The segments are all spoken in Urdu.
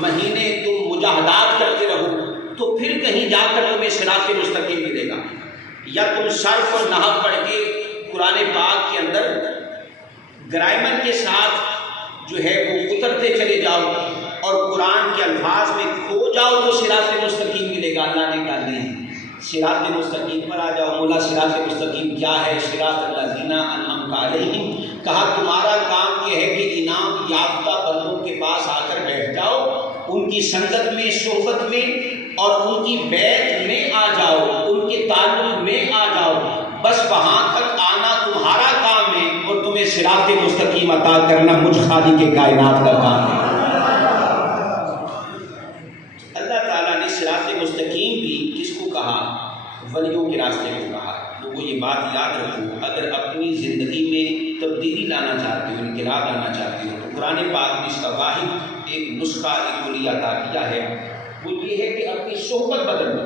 مہینے تم مجاہدات کرتے رہو تو پھر کہیں جا کر تمہیں صراط مستقیم ملے گا، یا تم صرف اور نحو پڑھ کے قرآن پاک کے اندر گرامر کے ساتھ جو ہے وہ اترتے چلے جاؤ اور قرآن کے الفاظ میں کھو جاؤ تو صراط مستقیم ملے گا۔ اللہ نے کہا نہیں، صراط مستقیم پر آ جاؤ۔ مولا صراط مستقیم کیا ہے؟ صراط الذین انعمت علیہم، کہا تمہارا کام یہ ہے کہ انعام یافتہ بندوں کے پاس آ کر بیٹھ جاؤ، ان کی سنگت میں، صحبت میں اور ان کی بیعت میں آ جاؤ، ان کے تعلق میں آ جاؤ، بس وہاں تک آنا تمہارا کام ہے اور تمہیں صراط مستقیم عطا کرنا مجھ خالق کے کائنات کا کام ہے۔ اللہ تعالیٰ نے صراط مستقیم بھی کس کو کہا؟ ولیوں کے راستے کو کہا۔ تو وہ یہ بات یاد رکھو، اگر اپنی زندگی میں تبدیلی لانا چاہتے ہو، انقلاب لانا چاہتے ہو، تو قرآن پاک نے اس کا واحد ایک نسخہ، ایک کلی عطا کیا ہے۔ وہ یہ ہے کہ اپنی صحبت بدل دو،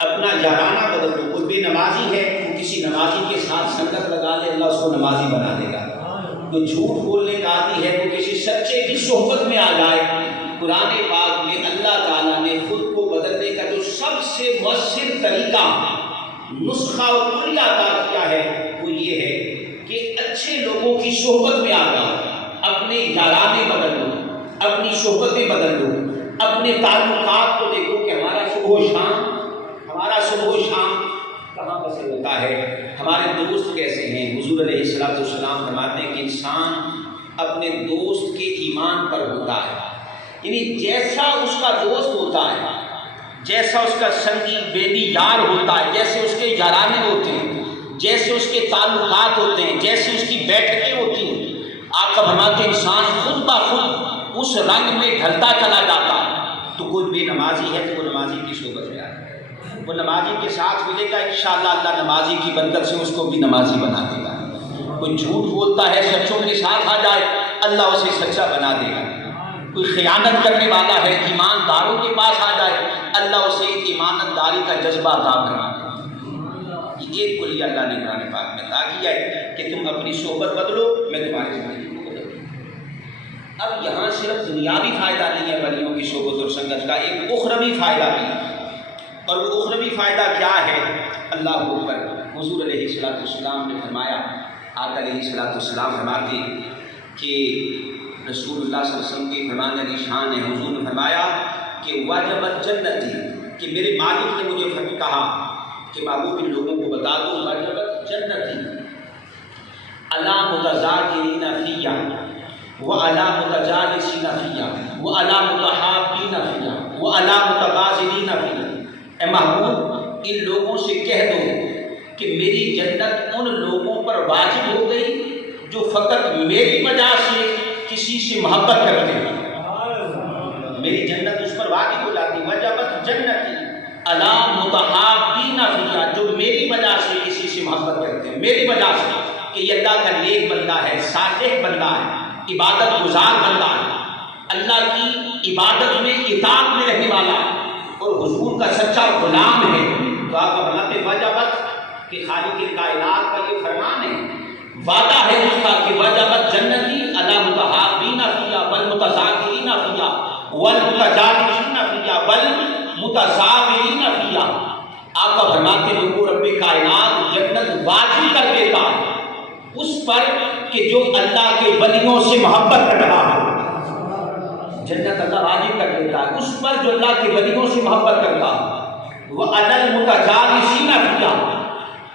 اپنا یارانہ بدل دو۔ کوئی بے نمازی ہے، وہ کسی نمازی کے ساتھ سنگت لگا لے، اللہ اس کو نمازی بنا دے گا۔ کوئی جھوٹ بولنے کا عادی ہے، وہ کسی سچے کی صحبت میں آ جائے۔ قرآن پاک میں اللہ تعالیٰ نے خود کو بدلنے کا جو سب سے مؤثر طریقہ، نسخہ اور کلی عطا کیا ہے، وہ یہ ہے کہ اچھے لوگوں کی صحبت میں آ جاؤ، اپنے یارانے بدل دو، اپنی صحبتیں بدل دو، اپنے تعلقات کو دیکھو کہ ہمارا صبح و شام کہاں بسے ہوتا ہے، ہمارے دوست کیسے ہیں۔ حضور علیہ السلام فرماتے ہیں کہ انسان اپنے دوست کے ایمان پر ہوتا ہے، یعنی جیسا اس کا دوست ہوتا ہے، جیسا اس کا سنگی بیلی یار ہوتا ہے، جیسے اس کے یارانے ہوتے ہیں، جیسے اس کے تعلقات ہوتے ہیں، جیسے اس کی بیٹھکیں ہوتی ہیں، آپ کا فرماتے ہیں انسان خود بخود اس رنگ میں ڈھلتا چلا جاتا ہے۔ تو کوئی بے نمازی ہے تو وہ نمازی کی صحبت میں آئے، وہ نمازی کے ساتھ ملے گا، انشاءاللہ اللہ نمازی کی برکت سے اس کو بھی نمازی بنا دے گا۔ کوئی جھوٹ بولتا ہے، سچوں کے ساتھ آ جائے، اللہ اسے سچا بنا دے گا۔ کوئی خیانت کرنے والا ہے، ایمانداروں کے پاس آ جائے، اللہ اسے ایمانت داری کا جذبہ عطا کرا دے گا۔ یہ ایک کلی اللہ نے قرآن پاک میں عطا کیا ہے کہ تم اپنی صحبت بدلو، میں تمہاری زندگی کو بدلوں۔ اب یہاں صرف دنیاوی فائدہ نہیں ہے ولیوں کی صحبت اور سنگت کا، ایک اخروی فائدہ بھی ہے۔ اور وہ اخروی فائدہ کیا ہے؟ اللہ اکبر۔ حضور علیہ السلام نے فرمایا، آقا علیہ السلام فرماتے کہ رسول اللہ صلی اللہ علیہ وسلم کے فرمان علی شان ہے، حضور نے فرمایا کہ واجبت جنتی، کہ میرے مالک نے مجھے کہا کہ محبوب ان لوگوں کو بتا دوں، واجبت جنتی علی متذاکرین فیہ وعلی متجالسین فیہ وعلی متحابین فیہ وعلی متبادلین فیہ۔ اے محبوب ان لوگوں سے کہہ دو کہ میری جنت ان لوگوں پر واجب ہو گئی جو فقط میری وجہ سے کسی سے محبت کرتے ہیں، میری جنت اس پر واجب ہو جاتی۔ وجبت جنتی علی متحابین فیہ، جو میری وجہ سے کسی سے محبت کرتے ہیں، میری وجہ سے کہ یہ اللہ کا نیک بندہ ہے، صالح بندہ ہے، عبادت گزار بندہ ہے، اللہ کی عبادت میں اطاعت میں رہنے والا اور حضور کا سچا غلام ہے۔ تو آپ کا بناتے وجبت کہ خالق کائنات کا یہ فرمان ہے، وعدہ ہے اس کا کہ وجبت جنتی علی متحابین فیہ والمتذاکرین فیہ والمتجالسین فیہ والمتزاورین فیہ۔ آپ کا فرماتے لوگوں رب کائنات جنت واجب کر دیتا ہے اس پر کہ جو اللہ کے ولیوں سے محبت کر رہا ہے، جنت اللہ واجب کر دیتا ہے اس پر جو اللہ کے ولیوں سے محبت کرتا ہے۔ وعلی المتجالسین فیہ،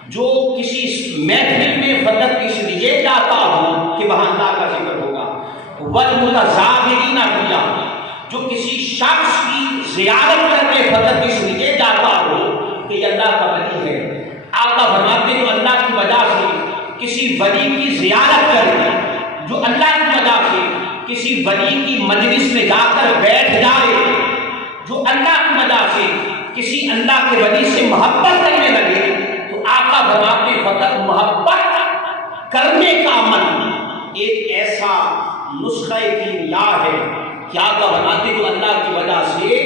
جو کسی محفل میں فقط اس لیے جاتا ہوں کہ وہاں اللہ کا ذکر ہوگا۔ والمتزاورین فیہ، جو کسی شخص کی زیارت کرنے فقط اس لیے جاتا ہو کہ یہ اللہ کا ولی ہے۔ آقا فرماتے ہیں جو اللہ کی وجہ سے کسی ولی کی زیارت کرے، جو اللہ کی وجہ سے کسی ولی کی مجلس میں جا کر بیٹھ جائے، جو اللہ کی وجہ سے کسی اللہ کے ولی سے محبت کرنے لگے، تو آقا فرماتے ہیں فقط محبت کرنے کا عمل ایک ایسا نسخہ کیمیا ہے کہ آقا فرماتے جو اللہ کی وجہ سے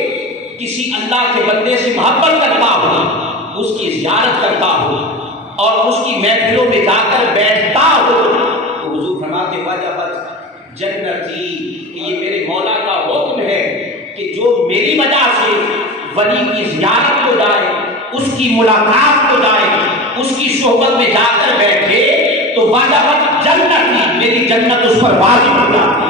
کسی اللہ کے بندے سے محبت کرتا ہو، اس کی زیارت کرتا ہو اور اس کی محفلوں میں جا کر بیٹھتا ہو، تو حضور فرماتے وجبت جنتی، کہ یہ میرے مولا کا حکم ہے جو میری وجہ سے ولی کی زیارت کو جائے، اس کی ملاقات کو جائے، اس کی صحبت میں جا کر بیٹھے تو واجبت جنت کی، میری جنت اس پر واجب ہو جاتی ہے۔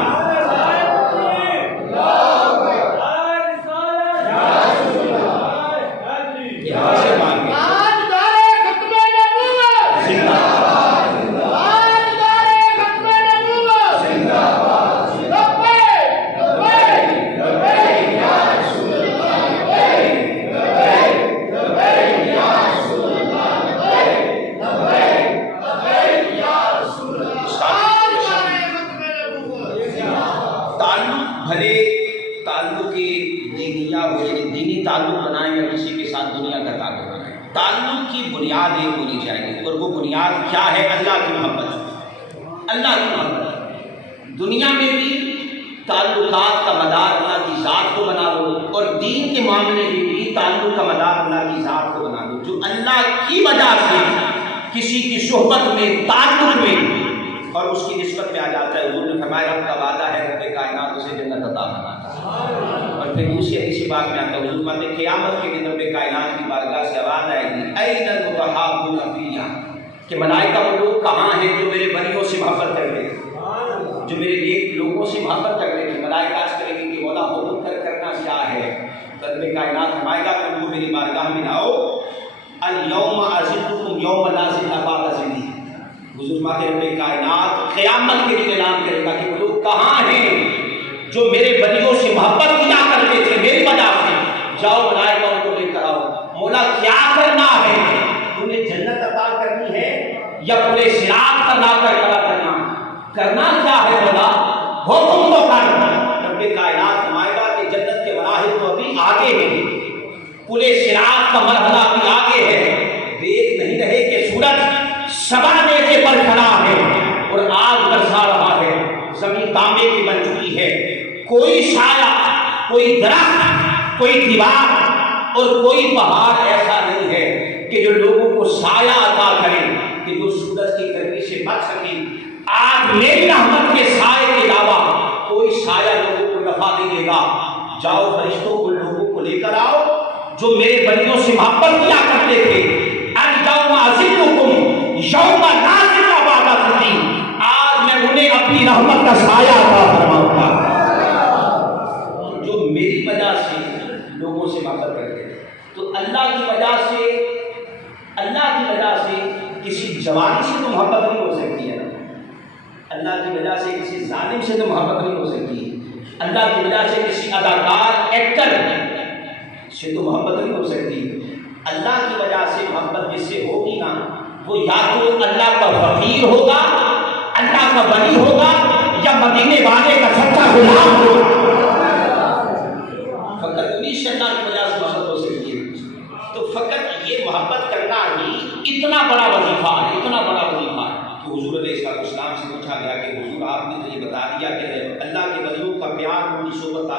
دینی تعلق بنائیں یا کسی کے ساتھ دنیا کا تعلق بنائیں، تعلق کی بنیاد ایک ہونی چاہیے، اور وہ بنیاد کیا ہے؟ اللہ کی محبت۔ اللہ کی محبت۔ دنیا میں بھی تعلقات کا مدار اللہ کی ذات کو بنا لو، اور دین کے معاملے میں بھی تعلق کا مدار اللہ کی ذات کو بنا لو۔ جو اللہ کی وجہ سے کسی کی صحبت میں، تعلق میں اور اس کی نسبت میں آ جاتا ہے، حضور نے فرمایا رب کا وعدہ ہے رب کائنات اسے جنت عطا فرماتا۔ اور پھر دوسری حدیث بات میں آتا ہے، حضور فرماتے ہیں قیامت کے دن رب کائنات کی بارگاہ سے آواز آئے گی این المتحابون فیہ، کہ ملائکہ وہ لوگ کہاں ہیں جو میرے بندوں سے محبت کرتے تھے، جو میرے نیک لوگوں سے محبت کرتے تھے۔ ملائکہ عرض کریں گے کہ مولا حکم کرنا کیا ہے؟ رب کائنات فرمائے گا تم کو میری بارگاہ میں لاؤ، الیوم اعزکم یوم لا ظل بعد ظلہ۔ حضور فرماتے ہیں رب کائنات قیامت کے دن اعلان کرے گا کہ وہ لوگ کہاں ہیں جو میرے بندوں سے محبت کیا کرتے تھے میری وجہ سے، جاؤ ملائکہ ان کو لے کر آؤ۔ مولا کیا کرنا ہے؟ انہیں جنت عطا کرنی ہے یا پورے صراط پر لا کر کھڑا کرنا؟ کرنا کیا ہے مولا؟ حکم تو کر۔ رب کائنات فرمائے گا کہ جنت کے مراحل تو ابھی آگے ہیں، پورے صراط کا مرحلہ بھی آگے ہے۔ دیکھ نہیں رہے کہ سورج سبا نیزے پر کھڑا ہے اور آگ برسا رہا ہے، زمین تانبے کی بن چکی ہے، کوئی سایہ، کوئی درخت، کوئی دیوار اور کوئی پہاڑ ایسا نہیں ہے کہ جو لوگوں کو سایہ عطا کرے، کہ جو سورج کی گرمی سے بچ سکے۔ آج میری رحمت کے سائے کے علاوہ کوئی سایہ لوگوں کو نفع نہیں دے گا۔ جاؤ فرشتوں کو لوگوں کو لے کر آؤ جو میرے بندوں سے محبت کیا کرتے تھے۔ اليوم اعزکم یوم لا ظل بعد ظلہ، آج میں انہیں اپنی رحمت کا سایہ عطا فرماؤں گا جو میری وجہ سے لوگوں سے محبت کرتے تھے۔ تو اللہ کی وجہ سے کسی جوانی سے تو محبت نہیں ہو سکتی ہے نا، اللہ کی وجہ سے کسی ظالم سے تو محبت نہیں ہو سکتی ہے، اللہ کی وجہ سے کسی اداکار ایکٹر سے تو محبت نہیں ہو سکتی۔ اللہ کی وجہ سے محبت جس سے ہوگی نا، وہ یا تو اللہ کا فقیر ہوگا، اللہ کا ولی ہوگا، یا مدینے والے کا سچا غلام ہوگا۔ فقط انہی سے اللہ کی وجہ سے محبت ہو سکتی ہے۔ تو فقط یہ محبت کرنا ہی اتنا بڑا وظیفہ ہے، اتنا بڑا وظیفہ ہے۔ تو حضور علیہ السلام سے پوچھا گیا کہ حضور آپ نے تو یہ بتا دیا کہ اللہ کے ولیوں کا پیار، ان کی صحبت